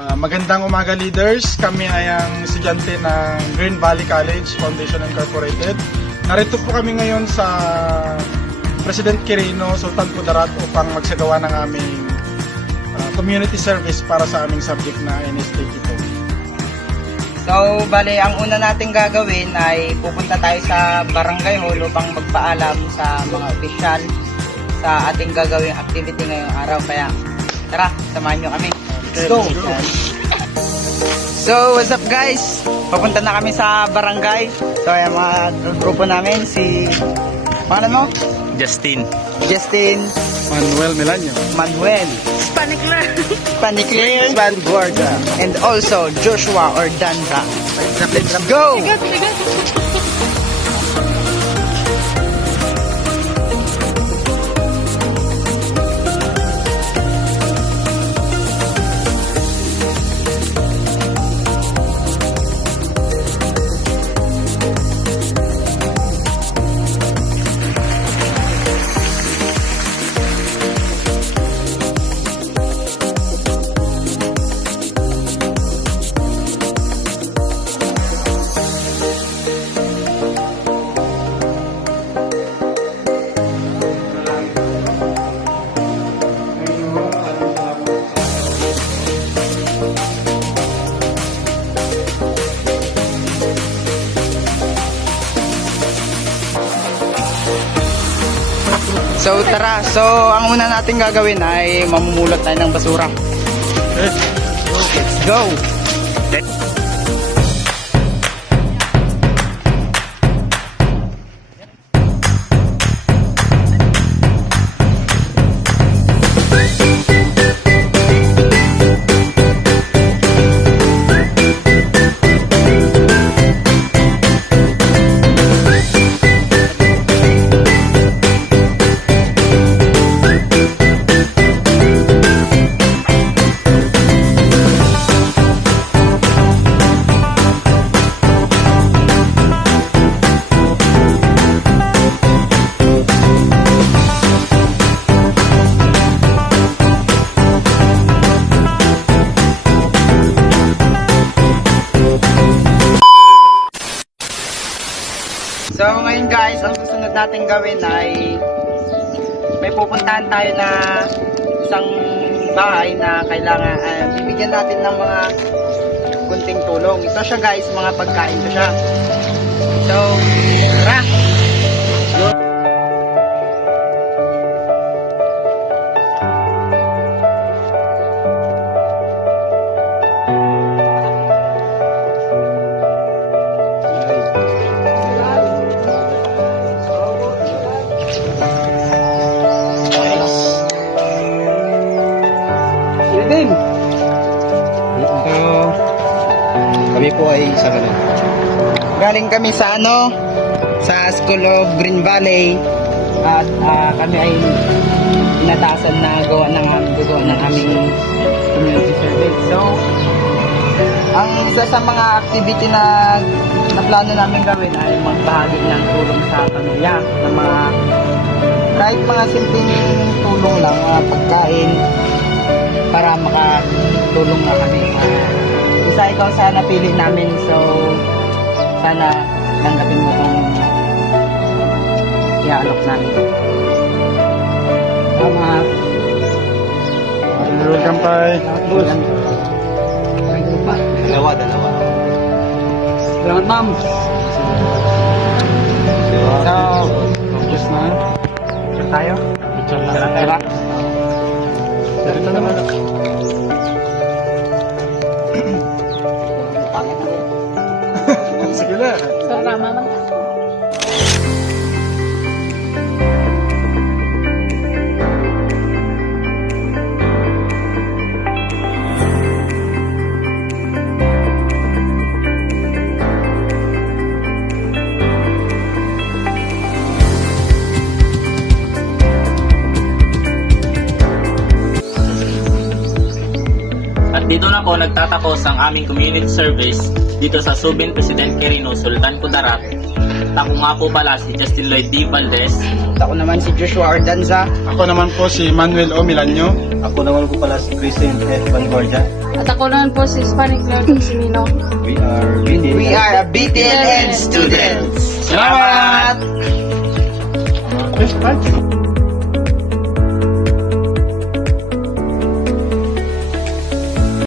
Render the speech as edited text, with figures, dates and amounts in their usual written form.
Magandang umaga leaders, kami ay ang estudyante ng Green Valley College Foundation Incorporated. Narito po kami ngayon sa President Quirino, Sultan Kudarat upang magsagawa ng aming community service para sa aming subject na NSTP po. So, bale, ang una nating gagawin ay pupunta tayo sa barangay hall upang magpaalam sa mga opisyal sa ating gagawing activity ngayong araw. Kaya, tara, samahan nyo kami. Let's go! So, what's up guys? Papunta na kami sa barangay. So, ayan mga grupo namin. Pangalan mo? Justin. Manuel Melanio. Manuel. Panicler. Vanguarda. And also, Joshua Ordanza. Let's go! So tara, ang una natin gagawin ay mamumulot tayo ng basura. Let's go! So ngayon guys, ang susunod natin gawin ay may pupuntahan tayo na isang bahay na kailangan bibigyan natin ng mga kunting tulong. Ito siya guys, mga pagkain to siya. So, tara! Kami po ay sa ganun. Galing kami sa sa School of Green Valley at kami ay inatasan na gagawa ng aming community service. So, ang isa sa mga activity na plano namin gawin ay magbahagi ng tulong sa pamilya ng kahit mga simpleng tulong lang, pagkain para makatulong na kami. Isa ikaw sa napili namin, so sana tanggapin mo kung i-alok namin. Salamat. Welcome Pai. Dalawa. Salamat ma'am. So, Yes na. picture tayo. Picture na. Tara. Dito naman. Sige na. Salamat. At dito na po nagtatapos ang aming community service dito sa Subin President Quirino, Sultan Kudarat. At ako nga po pala si Justin Lloyd D. Valdez. At ako naman si Joshua Ardanza. Ako naman po si Manuel O. Milanyo. Ako naman po pala si Christian F. Vanguardia. At ako naman po si Hispanic Learning Simino. We are We are a BTNN students. Salamat!